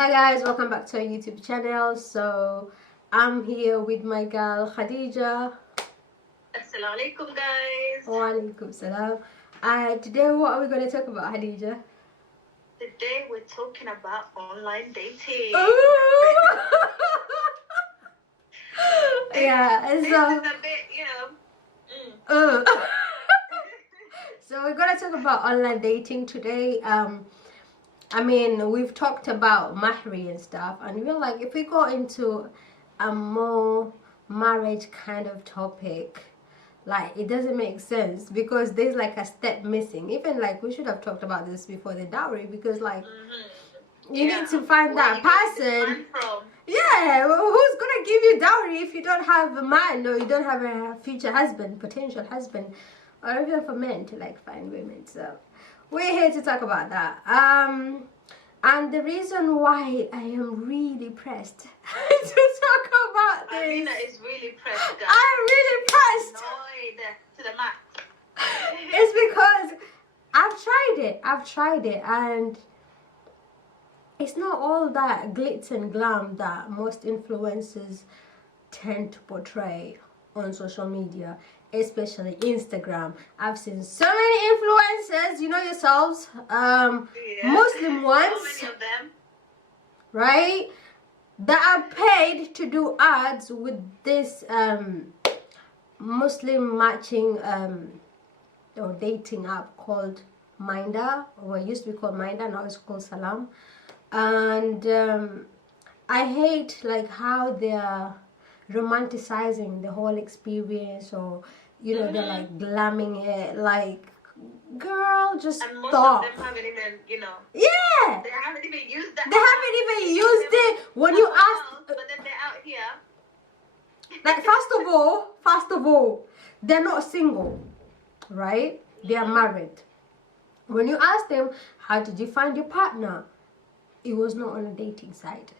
Hi guys, welcome back to our YouTube channel. So I'm here with my girl Khadija. Assalamu alaikum guys. Wa alaikum salam. Today what are we going to talk about, Khadija? Today we're talking about online dating. Yeah, this is a bit, So we're going to talk about online dating today. I mean, we've talked about mahri and stuff, and we're like, if we go into a more marriage kind of topic, like, it doesn't make sense because there's like a step missing. Even like we should have talked about this before the dowry, because like you need to find that person. Yeah, well, who's gonna give you dowry if you don't have a man, or you don't have a future husband, potential husband, or even for men to like find women. So we're here to talk about that. And the reason why I am really pressed to talk about this. Amina is really pressed, guys. I'm really pressed. Annoyed to the max. It's because I've tried it, and it's not all that glitz and glam that most influencers tend to portray on social media, especially Instagram. I've seen so many influencers, you know yourselves, Muslim ones, So many of them, right, that are paid to do ads with this Muslim matching or dating app called Minder, or it used to be called Minder, now it's called Salam. And I hate like how they're romanticizing the whole experience, or you know, they're like glamming it, like, girl, just and most stop. of them haven't even, Yeah, they haven't even used that. they haven't even used it. When you ask, but then they're out here. like, first of all, they're not single, right? They are married. When you ask them, how did you find your partner? It was not on a dating site.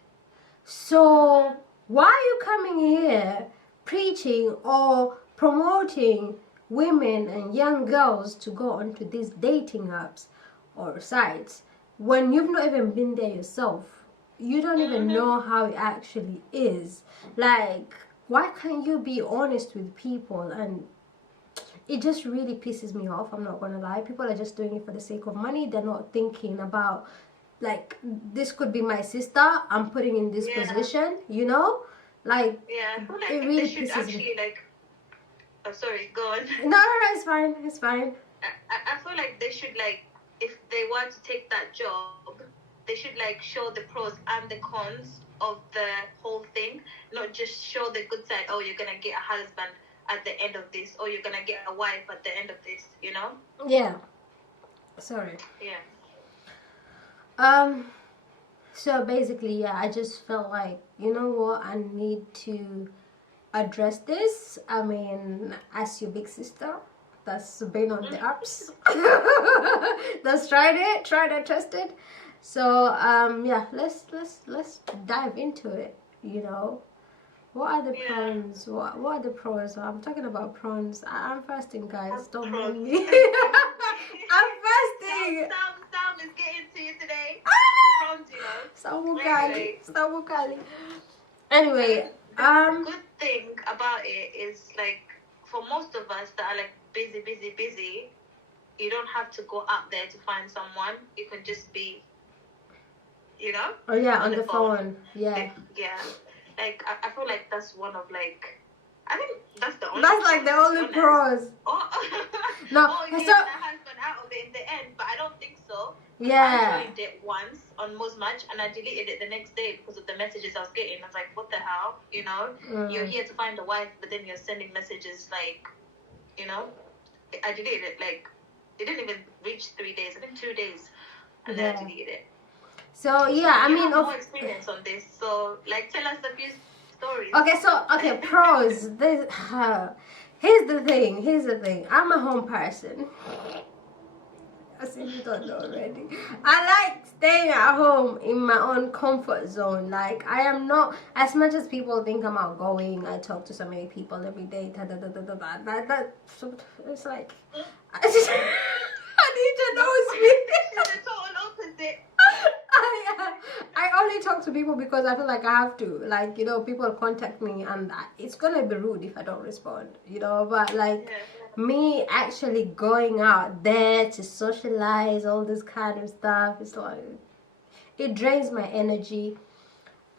So why are you coming here preaching or promoting women and young girls to go onto these dating apps or sites when you've not even been there yourself? You don't even know how it actually is. Like, why can't you be honest with people? And it just really pisses me off, I'm not gonna lie. People are just doing it for the sake of money. They're not thinking about, like, this could be my sister, I'm putting in this position, you know? Like, I feel like it really they should pisses actually me. like. Oh, sorry, go on. No, it's fine, it's fine. I feel like they should, like, if they want to take that job, they should like show the pros and the cons of the whole thing, not just show the good side. Oh, you're gonna get a husband at the end of this, or you're gonna get a wife at the end of this, you know? Yeah. Sorry. Yeah. So basically, yeah, I just felt like, you know what, I need to address this. I mean, as your big sister that's been on the apps, that's tried it, tested. So yeah, let's dive into it, you know. What are the pros? What are the pros? I'm talking about prawns. I'm fasting, guys. Don't mind me. I'm fasting. Sam is getting to you today. Prawns, you know. Samukali. Anyway, the good thing about it is, like, for most of us that are like busy, you don't have to go out there to find someone. You can just be, you know. Oh yeah, on the phone. Yeah. Yeah. Like, I feel like that's one of, like, I think that's the only. That's like the only pros. No, you get so a husband out of it in the end, but I don't think so. yeah. I joined it once on Muzmatch and I deleted it the next day because of the messages I was getting. I was like, what the hell? You know, you're here to find a wife, but then you're sending messages like, you know, I deleted it. Like, it didn't even reach 3 days. I think 2 days, and then I deleted it. So yeah, I mean, more experience on this. So, like, tell us a few stories. Okay, pros. Here's the thing. I'm a home person. I said you don't know already. I like staying at home in my own comfort zone. Like, I am not, as much as people think I'm outgoing, I talk to so many people every day. It's like, Khadija knows me. She's the total opposite. I only talk to people because I feel like I have to. Like, you know, people contact me and it's gonna be rude if I don't respond, you know. But like me actually going out there to socialize, all this kind of stuff, it's like it drains my energy.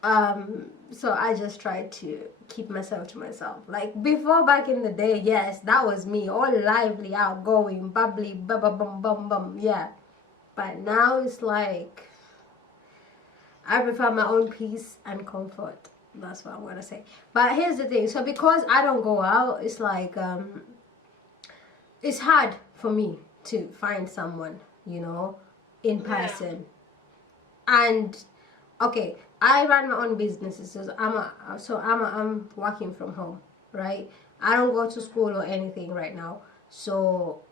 So I just try to keep myself to myself. Like before, back in the day, yes, that was me, all lively, outgoing, bubbly, bum bum bum bum bum, yeah. But now it's like I prefer my own peace and comfort. That's what I'm gonna say. But here's the thing. So because I don't go out, it's like it's hard for me to find someone, you know, in person. And okay, I run my own businesses. So I'm working from home, right? I don't go to school or anything right now. So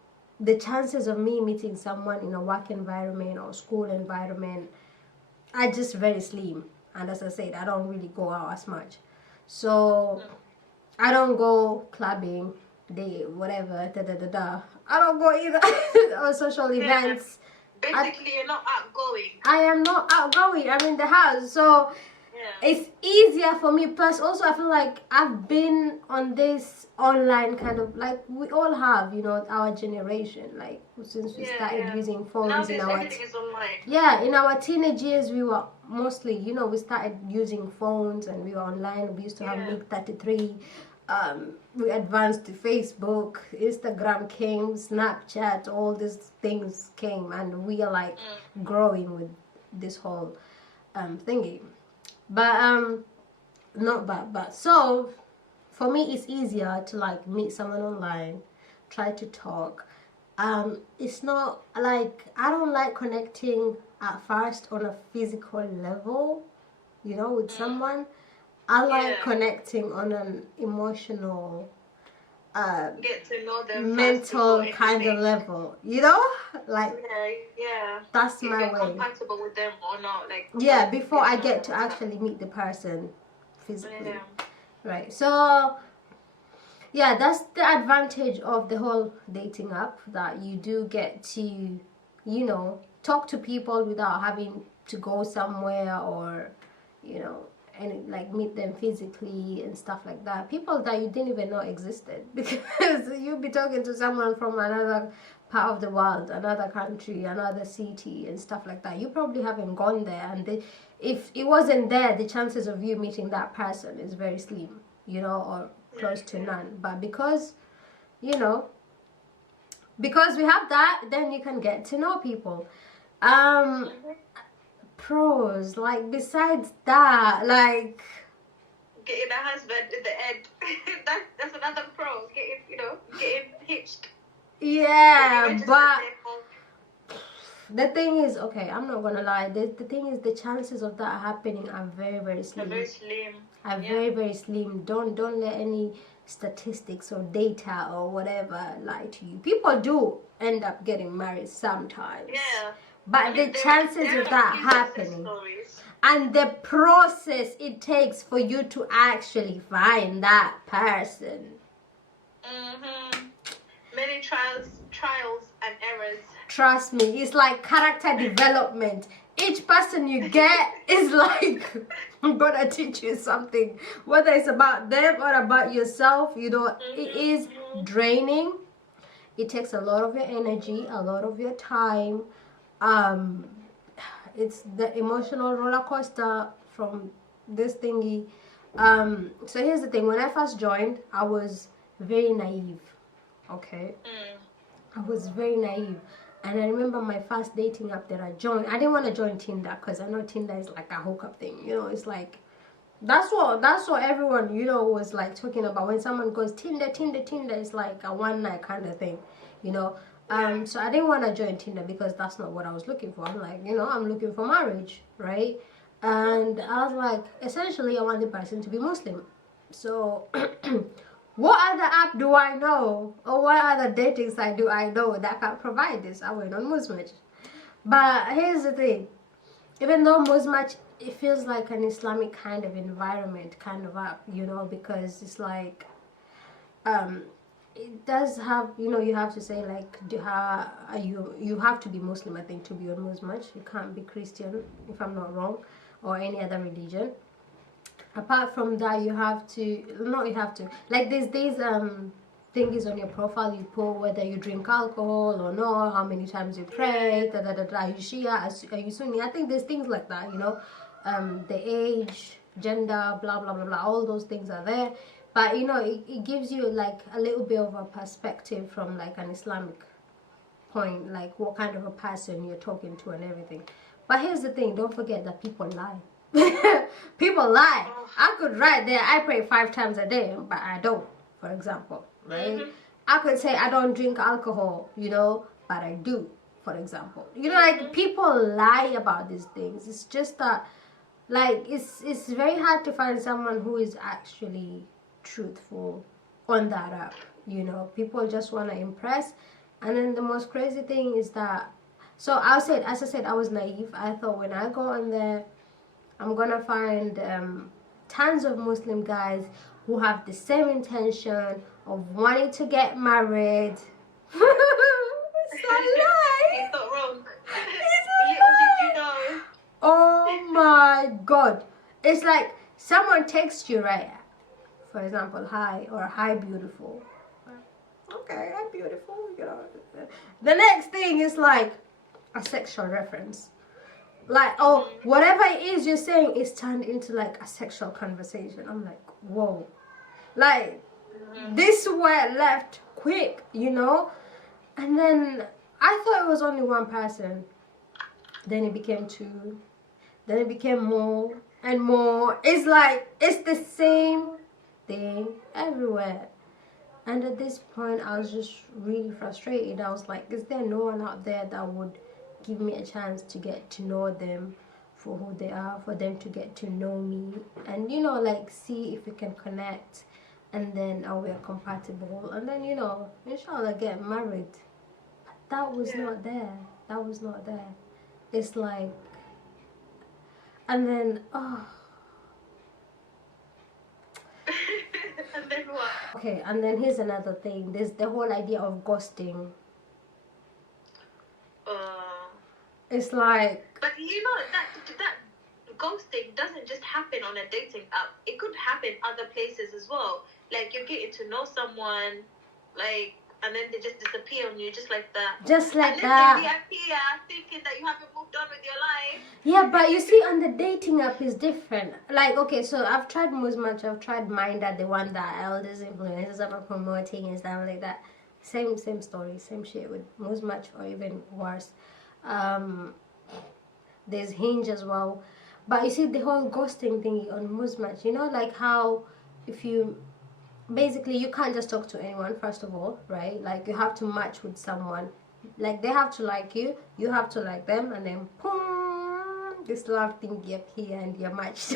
the chances of me meeting someone in a work environment or school environment are just very slim. And as I said, I don't really go out as much. So I don't go clubbing, whatever, da da da da. I don't go either or social events. Basically, you're not outgoing. I am not outgoing. I'm in the house, so it's easier for me. Plus, also, I feel like I've been on this online kind of like we all have, you know, our generation. Like since we started using phones nowadays, everything is online. in our teenage years, we were mostly, you know, we started using phones and we were online. We used to have Mig 33. We advanced to Facebook, Instagram came, Snapchat, all these things came, and we are like growing with this whole thingy. But not bad. But so for me, it's easier to like meet someone online, try to talk. It's not like I don't like connecting at first on a physical level, you know, with someone. I like connecting on an emotional, get to know them mental kind of level, you know, like that's if my you're way. compatible with them or not, like Before I get to actually meet the person physically, right? So yeah, that's the advantage of the whole dating app, that you do get to, you know, talk to people without having to go somewhere or, you know, and like meet them physically and stuff like that. People that you didn't even know existed, because you'll be talking to someone from another part of the world, another country, another city and stuff like that. You probably haven't gone there, and if it wasn't there, the chances of you meeting that person is very slim, you know, or close to none. But because, you know, because we have that, then you can get to know people. Pros, like besides that, like getting a husband in the end. that's another pro. Getting hitched. Yeah, but the thing is, okay, I'm not gonna lie. The thing is, the chances of that happening are very, very slim. They're very slim. Very, very slim. Don't let any statistics or data or whatever lie to you. People do end up getting married sometimes. Yeah. But the chances of that happening and the process it takes for you to actually find that person. Many trials and errors. Trust me, it's like character development. Each person you get is like, I'm gonna teach you something. Whether it's about them or about yourself, you know, it is draining. It takes a lot of your energy, a lot of your time. It's the emotional roller coaster from this thingy. So here's the thing. When I first joined, I was very naive. Okay, I was very naive, and I remember my first dating app that I joined. I didn't want to join Tinder because I know Tinder is like a hookup thing. You know, it's like that's what everyone, you know, was like talking about when someone goes Tinder. It's like a one night kind of thing, you know. So I didn't want to join Tinder because that's not what I was looking for. I'm like, you know, I'm looking for marriage, right? And I was like, essentially, I want the person to be Muslim. So what other app do I know, or what other dating site do I know that can provide this? I went on Muzmatch. But here's the thing. Even though Muzmatch, it feels like an Islamic kind of environment, kind of app, you know, because it's like, it does have, you know, you have to say like, you have to be Muslim, I think, to be on Muzmatch. You can't be Christian, if I'm not wrong. or any other religion. Apart from that, you have to, not you have to, like these things on your profile you put whether you drink alcohol or not, how many times you pray, da da da da, are you Shia, are you Sunni. I think there's things like that, you know, the age, gender, blah blah blah blah, all those things are there. But you know, it gives you like a little bit of a perspective from like an Islamic point, like what kind of a person you're talking to and everything. But here's the thing, don't forget that people lie. People lie. I could write there, I pray 5 times a day, but I don't, for example, right? I could say I don't drink alcohol, you know, but I do, for example. You know, like people lie about these things. It's just that, like, it's very hard to find someone who is actually truthful on that app. You know, people just want to impress. And then the most crazy thing is that, so as I said, I was naive. I thought when I go on there, I'm gonna find tons of Muslim guys who have the same intention of wanting to get married. It's a lie. He's not wrong. Little did you know? Oh my god. It's like someone texts you, right? For example, hi, or hi beautiful. Okay, hi beautiful, you know. The next thing is like a sexual reference. Like, oh, whatever it is you're saying is turned into like a sexual conversation. I'm like, whoa. Like, this went left quick, you know? And then I thought it was only one person. Then it became 2. Then it became more and more. It's like, it's the same thing everywhere. And at this point, I was just really frustrated. I was like, is there no one out there that would give me a chance to get to know them for who they are, for them to get to know me, and you know, like see if we can connect, and then we're compatible, and then, you know, inshallah get married. But that was not there. That was not there. It's like, and then And then what? okay, and then here's another thing. There's the whole idea of ghosting. It's like, but you know that ghosting doesn't just happen on a dating app. It could happen other places as well. Like you're getting to know someone, like, and then they just disappear on you just like that. Just like and that. And then they reappear thinking that you haven't moved on with your life. Yeah, but you see, on the dating app is different. Like, okay, so I've tried Muzmatch, I've tried Minder, the one that all these influencers are promoting and stuff like that. Same story, same shit with Muzmatch, or even worse. There's Hinge as well. But you see, the whole ghosting thingy on Muzmatch, you know, like how if you basically, you can't just talk to anyone, first of all, right? Like you have to match with someone. Like they have to like you, you have to like them, and then boom, this love thingy up here, and you're matched.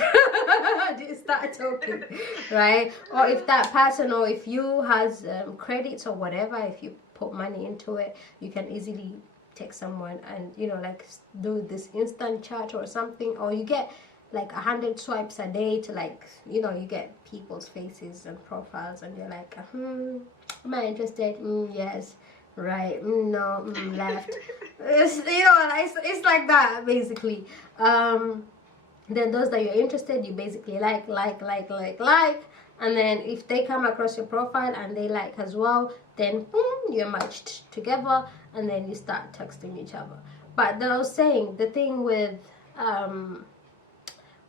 You start talking, right? Or if that person, or if you has credits or whatever, if you put money into it, you can easily text someone and, you know, like do this instant chat or something, or you get like 100 swipes a day to, like, you know, you get people's faces and profiles, and you're like, am I interested? Yes. Right. No. Left. It's, you know, it's like that basically. Then those that you're interested, you basically like, and then if they come across your profile and they like as well, then boom, you're matched together, and then you start texting each other. But then I was saying, the thing with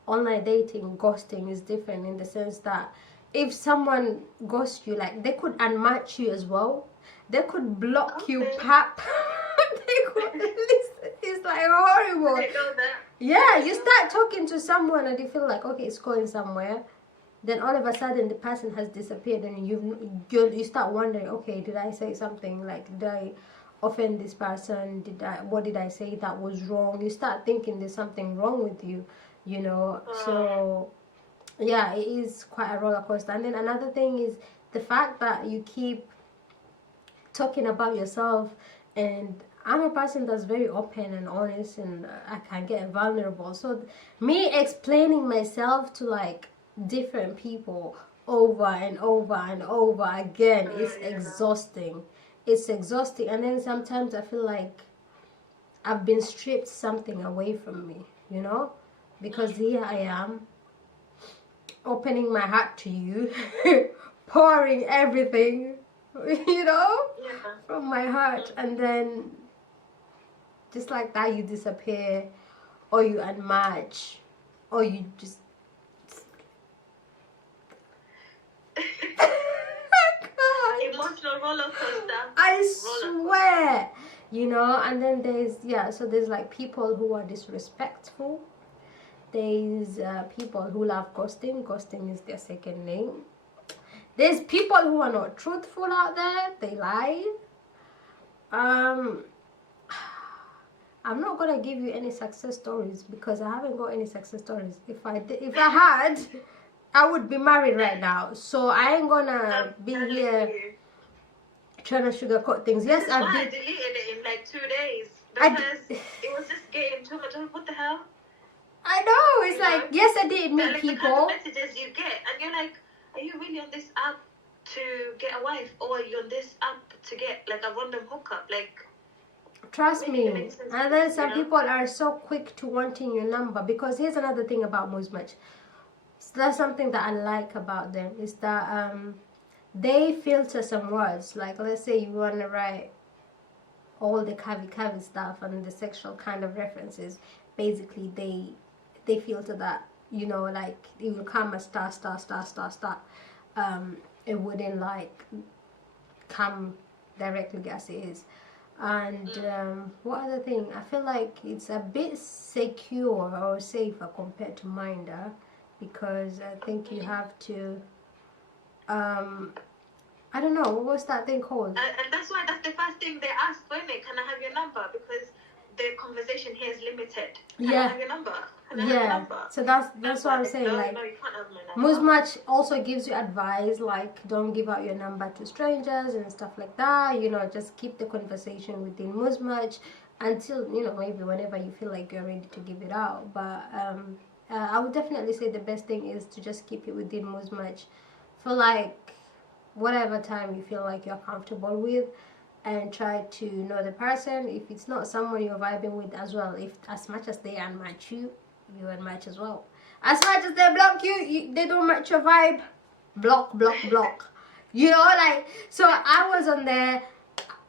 online dating, ghosting is different in the sense that if someone ghosts you, like they could unmatch you as well, they could block you, pap. They could, it's like horrible. I know that. Yeah, you start talking to someone and you feel like, okay, it's going somewhere, then all of a sudden the person has disappeared, and you start wondering, okay, did I say something, like did I offend this person, what did I say that was wrong? You start thinking there's something wrong with you, you know. So yeah, it is quite a roller coaster. And then another thing is the fact that you keep talking about yourself, and I'm a person that's very open and honest, and I can get vulnerable. So me explaining myself to like different people over and over and over again is exhausting. It's exhausting. And then sometimes I feel like I've been stripped something away from me, you know, because here I am, opening my heart to you, pouring everything, from my heart, and then just like that you disappear, or you unmatch, or you just emotional roller coaster. I swear, and then there's like people who are disrespectful. There's people who love ghosting is their second name. There's people who are not truthful out there, they lie. I'm not gonna give you any success stories because I haven't got any success stories. If I had, I would be married right now. So I ain't gonna be here trying to sugarcoat things. Yes, I deleted it in like 2 days because it was just getting too much. What the hell? I know. It's like, yes, I did meet people. The kind of messages you get, and you're like, are you really on this app to get a wife, or are you on this app to get like a random hookup? Like, trust me. And then some people are so quick to wanting your number, because here's another thing about Muzmatch. So that's something that I like about them, is that they filter some words. Like, let's say you want to write all the cavi stuff and the sexual kind of references. Basically, they filter that, like it will come as star. It wouldn't like come directly as it is. And what other thing? I feel like it's a bit secure or safer compared to Minder, because I think you have to I don't know, what was that thing called? And that's the first thing they ask, when they can I have your number, because the conversation here is limited. Can I have your number? Can I have your number? So that's what I'm saying. No, like, you can't have my number. Muzmatch also gives you advice, like don't give out your number to strangers and stuff like that. Just keep the conversation within Muzmatch until maybe whenever you feel like you're ready to give it out. But I would definitely say the best thing is to just keep it within Muzmatch for like whatever time you feel like you're comfortable with, and try to know the person. If it's not someone you're vibing with as well, if as much as they unmatch you, you unmatch as well. As much as they block you, they don't match your vibe, block. Like, so I was on there,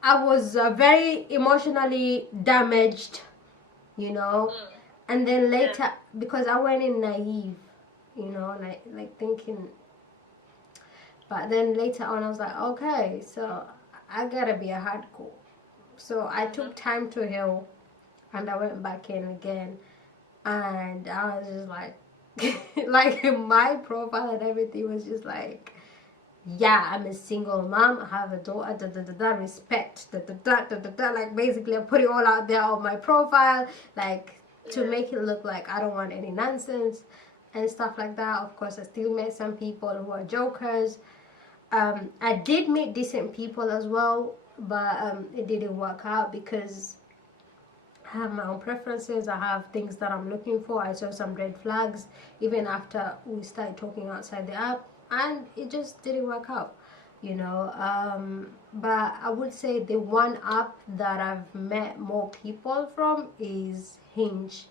I was very emotionally damaged, and then later, because I went in naive, like thinking. But then later on, I was like, okay, so I gotta be a hardcore. So I took time to heal, and I went back in again, and I was just like, like my profile and everything was just like, yeah, I'm a single mom, I have a daughter, respect, like basically I put it all out there on my profile, like to make it look like I don't want any nonsense and stuff like that. Of course, I still met some people who are jokers. I did meet decent people as well, but it didn't work out because I have my own preferences. I have things that I'm looking for. I saw some red flags even after we started talking outside the app, and it just didn't work out, but I would say the one app that I've met more people from is Hinge.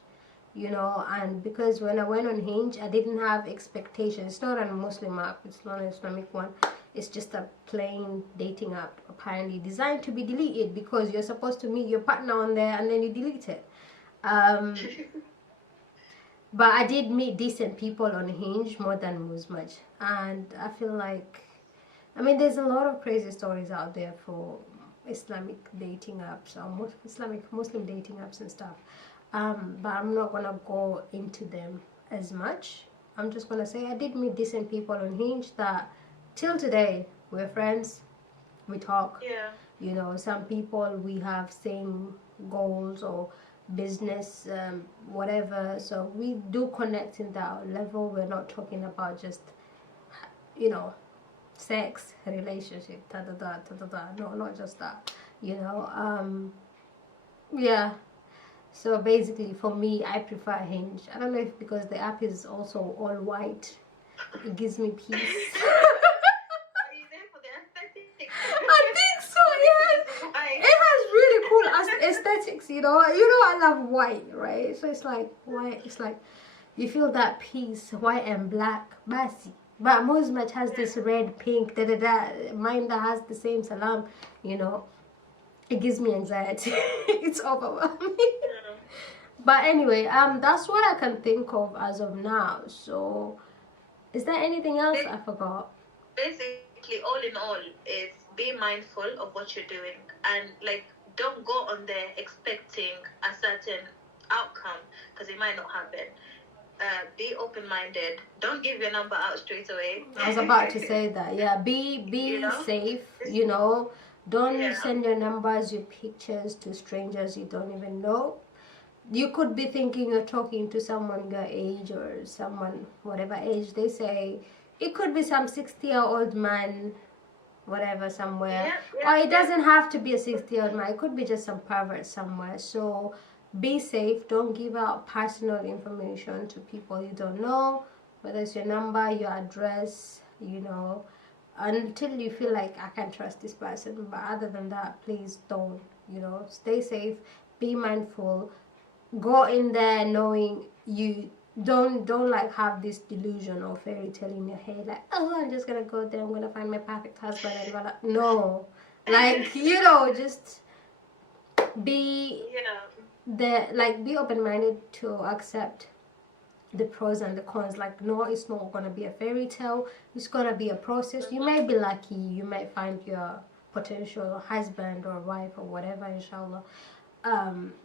And because when I went on Hinge, I didn't have expectations. It's not a Muslim app, it's not an Islamic one. It's just a plain dating app, apparently designed to be deleted, because you're supposed to meet your partner on there and then you delete it. But I did meet decent people on Hinge more than Muzmatch, and I feel like, there's a lot of crazy stories out there for Islamic dating apps, or Muslim dating apps and stuff. But I'm not gonna go into them as much. I'm just gonna say I did meet decent people on Hinge that till today we're friends, we talk. Some people we have same goals or business, whatever, so we do connect in that level. We're not talking about just sex, relationship, no, not just that, yeah. So basically, for me, I prefer Hinge. I don't know if because the app is also all white, it gives me peace. Are you there for the aesthetic? I think so, yes. It has really cool aesthetics, I love white, right? So it's like white. It's like you feel that peace, white and black, basi. But Muzmatch has this red, pink, da da da. Mine that has the same salam, you know, it gives me anxiety. It's overwhelming. But anyway, that's what I can think of as of now. So, is there anything else I forgot? Basically, all in all, is be mindful of what you're doing, and like, don't go on there expecting a certain outcome, because it might not happen. Be open-minded. Don't give your number out straight away. I was about to say that. Yeah, be you know? Safe. You know, don't send your numbers, your pictures to strangers you don't even know. You could be thinking you're talking to someone your age or someone whatever age they say. It could be some 60-year-old man, whatever, somewhere. Or it doesn't have to be a 60-year-old man. It could be just some pervert somewhere. So be safe. Don't give out personal information to people you don't know, whether it's your number, your address, you know, until you feel like I can trust this person. But other than that, please don't, you know, stay safe, be mindful, go in there knowing you don't like have this delusion or fairy tale in your head, like, oh, I'm just gonna go there, I'm gonna find my perfect husband and blah, blah. No, like, you know, just be be open-minded to accept the pros and the cons. Like, no, it's not gonna be a fairy tale, it's gonna be a process. You may be lucky, you might find your potential husband or wife or whatever, inshallah.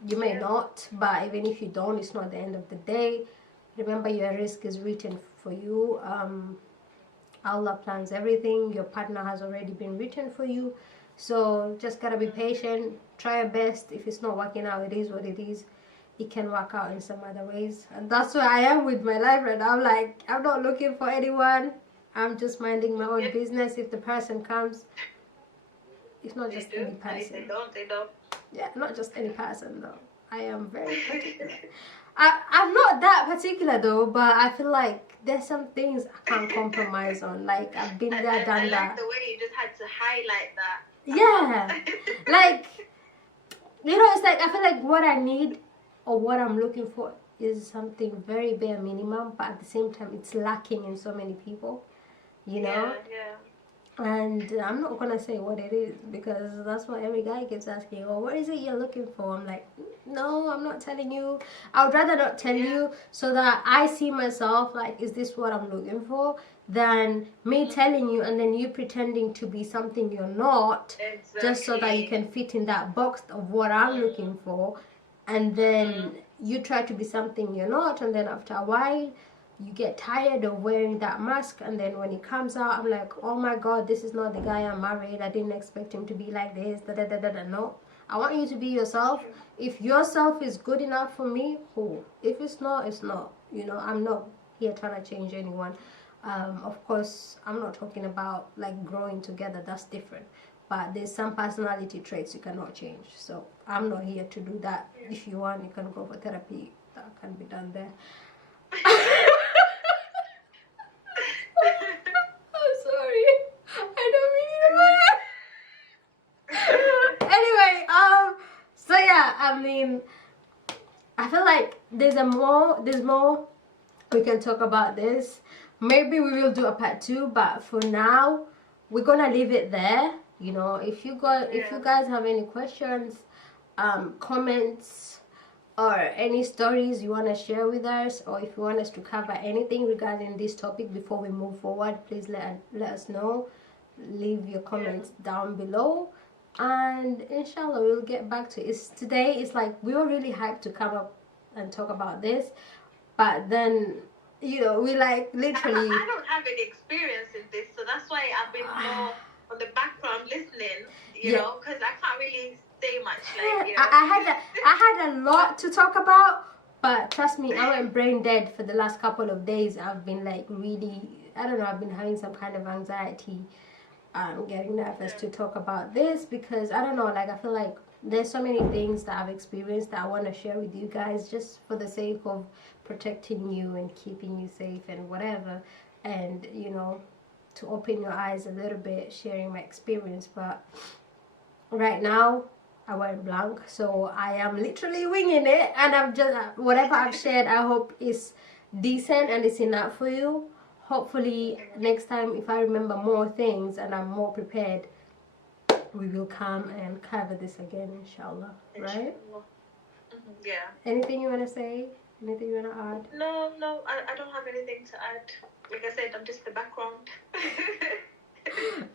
You may not, but even if you don't, it's not the end of the day. Remember, your risk is written for you. Allah plans everything. Your partner has already been written for you. So just gotta be patient, try your best. If it's not working out, it is what it is. It can work out in some other ways, and that's where I am with my life right now. I'm like, I'm not looking for anyone, I'm just minding my own business. If the person comes, it's not just any person. They don't. Yeah, not just any person though. I am very particular. I'm not that particular though, but I feel like there's some things I can't compromise on. Like, I've been there, done that. I like the way you just had to highlight that. Yeah. Like, you know, it's like, I feel like what I need or what I'm looking for is something very bare minimum, but at the same time it's lacking in so many people, you know? Yeah. And I'm not gonna say what it is, because that's what every guy keeps asking. Oh, what is it you're looking for? I'm like, no, I'm not telling you. I would rather not tell you, so that I see myself like, is this what I'm looking for, than me telling you and then you pretending to be something you're not, just so that you can fit in that box of what I'm looking for, and then you try to be something you're not, and then after a while you get tired of wearing that mask, and then when it comes out, I'm like, oh my god, this is not the guy I'm married. I didn't expect him to be like this, da da da da da. No, I want you to be yourself. If yourself is good enough for me, cool. If it's not, it's not. You know, I'm not here trying to change anyone. Of course, I'm not talking about like growing together, that's different. But there's some personality traits you cannot change, so I'm not here to do that. If you want, you can go for therapy, that can be done there. I'm sorry, I don't mean it. Anyway, so yeah, I mean, I feel like there's more we can talk about this. Maybe we will do a part 2, but for now we're gonna leave it there. You know, if you guys have any questions, comments, or any stories you want to share with us, or if you want us to cover anything regarding this topic before we move forward, please let us know. Leave your comments down below, and inshallah we'll get back to it. Today it's like we were really hyped to come up and talk about this, but then, you know, we like literally I don't have any experience in this, so that's why I've been more on the background listening, you know, because I can't really say much. Like, you know. I had a lot to talk about, but trust me, I went brain dead for the last couple of days. I've been like really, I don't know, I've been having some kind of anxiety. I'm getting nervous to talk about this, because I don't know, like, I feel like there's so many things that I've experienced that I want to share with you guys, just for the sake of protecting you and keeping you safe and whatever, and, you know, to open your eyes a little bit, sharing my experience. But right now I went blank, so I am literally winging it, and I'm just, whatever I've shared, I hope is decent and it's enough for you. Hopefully next time, if I remember more things and I'm more prepared, we will come and cover this again, inshallah. Right? Yeah. Anything you want to say? Anything you want to add? No, I don't have anything to add. Like I said, I'm just the background.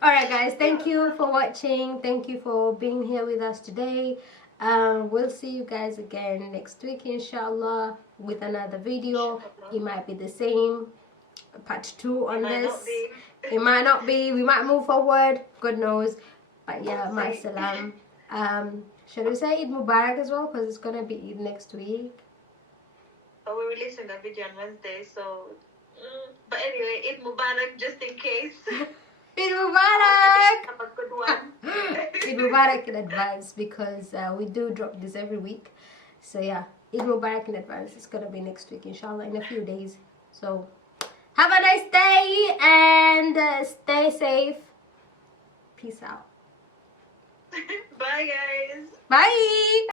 Alright guys, thank you for watching. Thank you for being here with us today. We'll see you guys again next week, inshallah, with another video. It might be the same, part 2 on this. It might not be. We might move forward, God knows. But yeah, my salam. Should we say Eid Mubarak as well, because it's gonna be Eid next week? But we're releasing a video on Wednesday, so but anyway, Eid Mubarak just in case. Eid Mubarak! Have a good one. Eid Mubarak in advance, because we do drop this every week. So yeah, Eid Mubarak in advance. It's gonna be next week, inshallah, in a few days. So have a nice day and stay safe. Peace out. Bye guys. Bye.